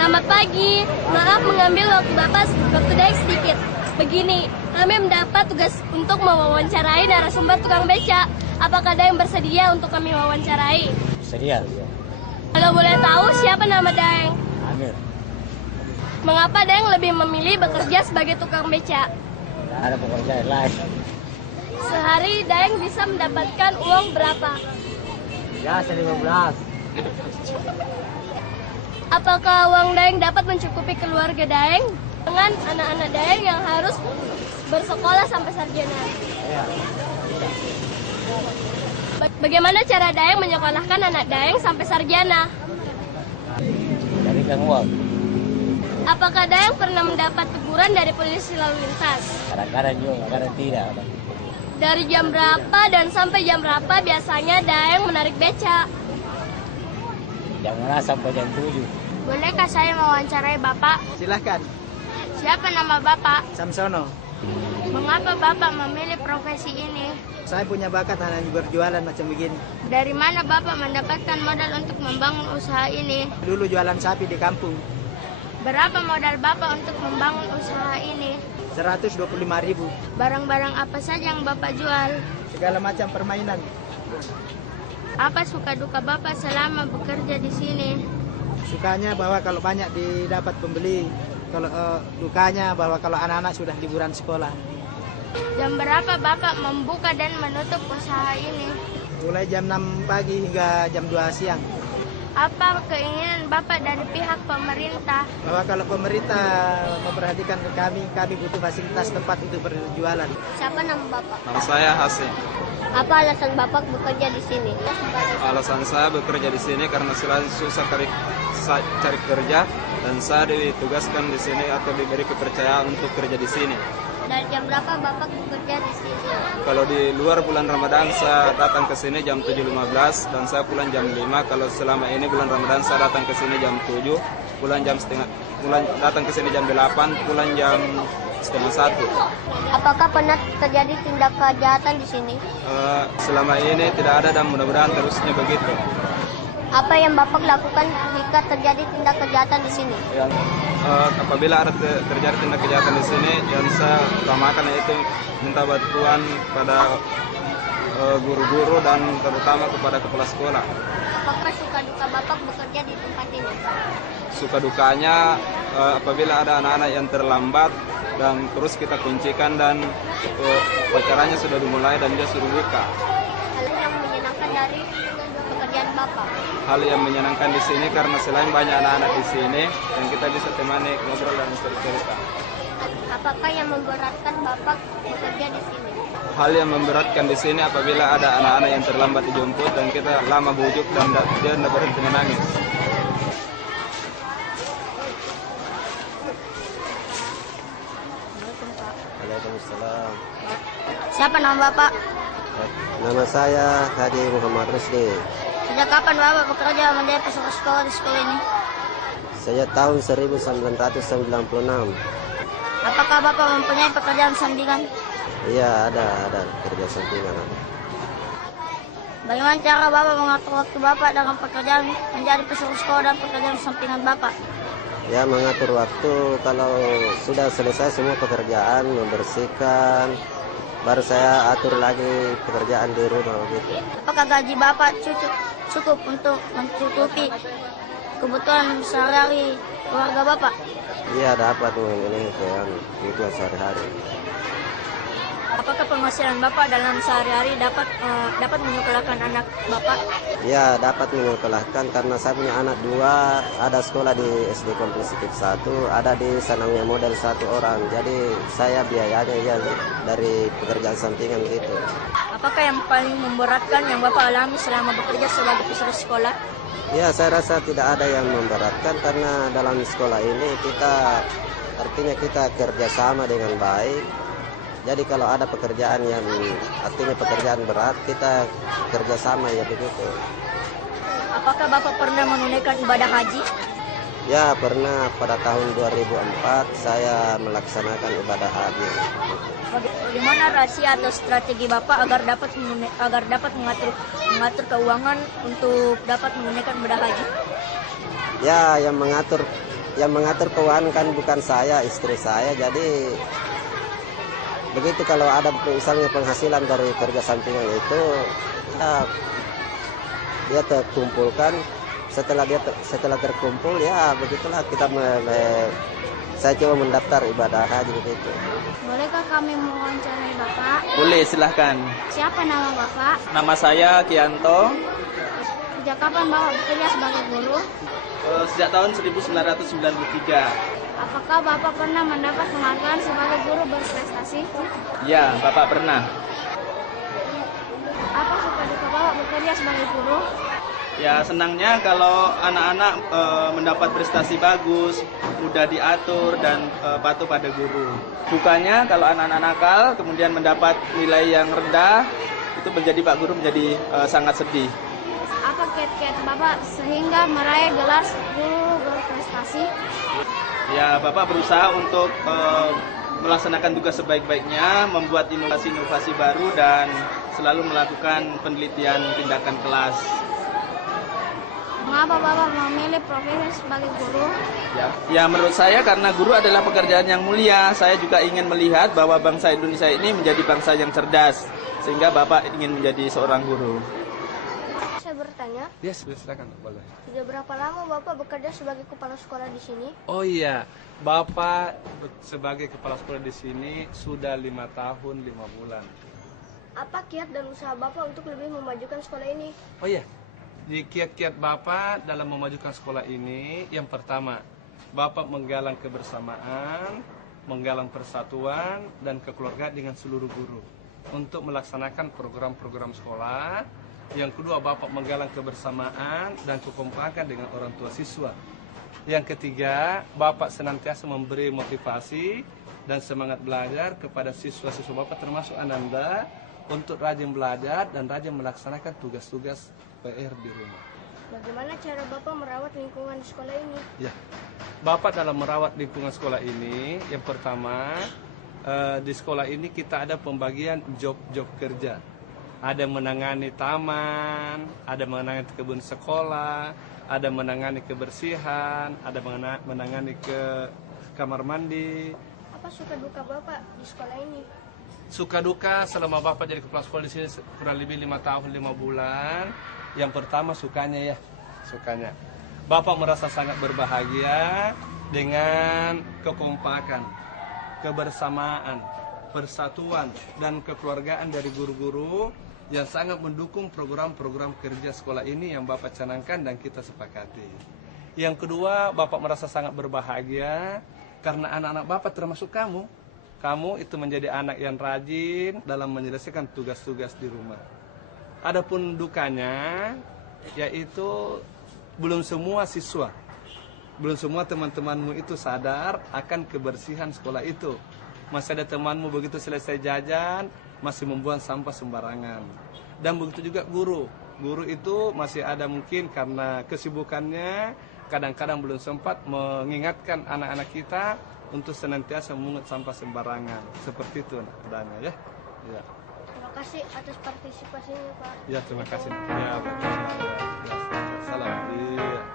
Selamat pagi, maaf mengambil waktu Daeng sedikit. Begini, kami mendapat tugas untuk mewawancarai narasumber tukang beca. Apakah Daeng bersedia untuk kami wawancarai? Sedia. Kalau boleh tahu, siapa nama Daeng? Amir. Mengapa Daeng lebih memilih bekerja sebagai tukang beca? Tidak ada pekerjaan lain. Sehari Daeng bisa mendapatkan uang berapa? Ya, 15. Apakah uang Daeng dapat mencukupi keluarga Daeng dengan anak-anak Daeng yang harus bersekolah sampai sarjana? Ya. Bagaimana cara Daeng menyekolahkan anak Daeng sampai sarjana? Carikan uang. Apakah Daeng pernah mendapat teguran dari polisi lalu lintas? Kadang-kadang juga, kadang tidak. Dari jam berapa dan sampai jam berapa biasanya Daeng menarik beca? Jam 6 sampai jam 7. Bolehkah saya mewawancarai Bapak? Silahkan, Siapa nama Bapak? Samsono. Mengapa Bapak memilih profesi ini? Saya punya bakat hanya berjualan macam begini. Dari mana Bapak mendapatkan modal untuk membangun usaha ini? Dulu jualan sapi di kampung, Berapa modal Bapak untuk membangun usaha ini? 125.000. Barang-barang apa saja yang Bapak jual? Segala macam permainan. Apa suka duka Bapak selama bekerja di sini? Sukanya bahwa kalau banyak didapat pembeli, kalau dukanya bahwa kalau anak-anak sudah liburan sekolah. Jam berapa Bapak membuka dan menutup usaha ini? Mulai jam 6 pagi hingga jam 2 siang. Apa keinginan Bapak dari pihak pemerintah? Bahwa kalau pemerintah memperhatikan ke kami butuh fasilitas tempat untuk berjualan. Siapa nama Bapak? Nama saya Hasim. Apa alasan Bapak bekerja di sini? Alasan saya bekerja di sini karena selalu susah cari kerja dan saya ditugaskan di sini atau diberi kepercayaan untuk kerja di sini. Dari jam berapa Bapak bekerja di sini? Kalau di luar bulan Ramadan saya datang ke sini jam 7.15 dan saya pulang jam 5. Kalau selama ini bulan Ramadan saya datang ke sini jam 7, datang ke sini jam 8, pulang jam setengah 1. Apakah pernah terjadi tindak kejahatan di sini? Selama ini tidak ada dan mudah-mudahan terusnya begitu. Apa yang Bapak lakukan jika terjadi tindak kejahatan di sini? Yang apabila ada terjadi tindak kejahatan di sini, yang saya utamakan yaitu minta bantuan pada guru-guru dan terutama kepada kepala sekolah. Apakah suka duka Bapak bekerja di tempat ini? Suka dukanya apabila ada anak-anak yang terlambat dan terus kita kuncikan dan acaranya sudah dimulai dan dia suruh buka. Hal yang menyenangkan dari pekerjaan Bapak? Hal yang menyenangkan di sini karena selain banyak anak-anak di sini dan kita bisa temani ngobrol dan cerita. Apakah yang memberatkan Bapak bekerja di sini? Hal yang memberatkan di sini apabila ada anak-anak yang terlambat dijemput dan kita lama bujuk dan dia tidak berhenti menangis. Waalaikumsalam. Siapa nama Bapak? Nama saya Hadi Muhammad Rusdi. Sejak kapan Bapak bekerja menjadi peserta sekolah di sekolah ini? Saya tahun 1996. Apakah Bapak mempunyai pekerjaan sampingan? Iya, ada kerja sampingan. Bagaimana cara Bapak mengatur waktu Bapak dalam pekerjaan menjadi peserta sekolah dan pekerjaan sampingan Bapak? Ya, mengatur waktu kalau sudah selesai semua pekerjaan, membersihkan, baru saya atur lagi pekerjaan di rumah gitu. Apakah gaji Bapak cukup untuk mencukupi kebutuhan sehari-hari keluarga Bapak? Iya, dapat memenuhi kebutuhan sehari-hari. Apakah penghasilan Bapak dalam sehari-hari dapat menyekolahkan anak Bapak? Ya, dapat menyekolahkan karena saya punya anak 2, ada sekolah di SD Kompleks 1, ada di Sanangnya Model 1 orang. Jadi saya biayanya ya dari pekerjaan sampingan gitu. Apakah yang paling memberatkan yang Bapak alami selama bekerja sebagai peserta sekolah? Ya, saya rasa tidak ada yang memberatkan karena dalam sekolah ini artinya kita kerjasama dengan baik. Jadi kalau ada pekerjaan yang artinya pekerjaan berat, kita kerjasama ya begitu. Apakah Bapak pernah menunaikan ibadah haji? Ya, pernah pada tahun 2004 saya melaksanakan ibadah haji. Bagaimana rahasia atau strategi Bapak agar dapat mengatur keuangan untuk dapat menunaikan ibadah haji? Ya, yang mengatur yang mengatur keuangan kan bukan saya, istri saya. Jadi begitu kalau ada misalnya penghasilan dari kerja sampingan itu, ya, dia terkumpulkan. Setelah terkumpul, ya begitulah kita saya coba mendaftar ibadah haji begitu. Bolehkah kami mewawancarai Bapak? Boleh, silahkan. Siapa nama Bapak? Nama saya Kianto. Sejak kapan Bapak bekerja sebagai guru? Sejak tahun 1993. Apakah Bapak pernah mendapat penghargaan sebagai guru berprestasi? Ya, Bapak pernah. Apa suka duka Bapak bekerja sebagai guru? Ya, senangnya kalau anak-anak mendapat prestasi bagus, mudah diatur dan patuh pada guru. Dukanya kalau anak-anak nakal kemudian mendapat nilai yang rendah, itu menjadi Pak Guru menjadi sangat sedih. Apa kiat-kiat Bapak sehingga meraih gelar guru berprestasi? Ya, Bapak berusaha untuk melaksanakan tugas sebaik-baiknya, membuat inovasi-inovasi baru dan selalu melakukan penelitian tindakan kelas. Mengapa Bapak memilih profesi sebagai guru? Ya, menurut saya karena guru adalah pekerjaan yang mulia. Saya juga ingin melihat bahwa bangsa Indonesia ini menjadi bangsa yang cerdas, sehingga Bapak ingin menjadi seorang guru. Saya bertanya, Yes, silakan, boleh. sudah berapa lama Bapak bekerja sebagai kepala sekolah di sini? Oh iya, Bapak sebagai kepala sekolah di sini sudah 5 tahun 5 bulan. Apa kiat dan usaha Bapak untuk lebih memajukan sekolah ini? Oh iya, di kiat-kiat Bapak dalam memajukan sekolah ini, yang pertama, Bapak menggalang kebersamaan, menggalang persatuan dan kekeluargaan dengan seluruh guru untuk melaksanakan program-program sekolah. Yang kedua, Bapak menggalang kebersamaan dan kekompakan dengan orang tua siswa. Yang ketiga, Bapak senantiasa memberi motivasi dan semangat belajar kepada siswa-siswa Bapak termasuk Ananda untuk rajin belajar dan rajin melaksanakan tugas-tugas PR di rumah. Bagaimana cara Bapak merawat lingkungan di sekolah ini? Ya, Bapak dalam merawat lingkungan sekolah ini, yang pertama, di sekolah ini kita ada pembagian job-job kerja. Ada menangani taman, ada menangani kebun sekolah, ada menangani kebersihan, ada menangani ke kamar mandi. Apa suka duka Bapak di sekolah ini? Suka duka selama Bapak jadi kepala sekolah di sini kurang lebih 5 tahun 5 bulan. Yang pertama sukanya. Bapak merasa sangat berbahagia dengan kekompakan, kebersamaan, persatuan dan kekeluargaan dari guru-guru yang sangat mendukung program-program kerja sekolah ini yang Bapak canangkan dan kita sepakati. Yang kedua, Bapak merasa sangat berbahagia karena anak-anak Bapak termasuk kamu. Kamu itu menjadi anak yang rajin dalam menyelesaikan tugas-tugas di rumah. Adapun dukanya, yaitu belum semua siswa, belum semua teman-temanmu itu sadar akan kebersihan sekolah itu. Masih ada temanmu begitu selesai jajan, masih membuang sampah sembarangan. Dan begitu juga guru. Guru itu masih ada mungkin karena kesibukannya, kadang-kadang belum sempat mengingatkan anak-anak kita untuk senantiasa memungut sampah sembarangan. Seperti itu adanya ya. Ya. Terima kasih atas partisipasinya Pak. Ya, terima kasih. Ya, betul. Ya, salam. Iya.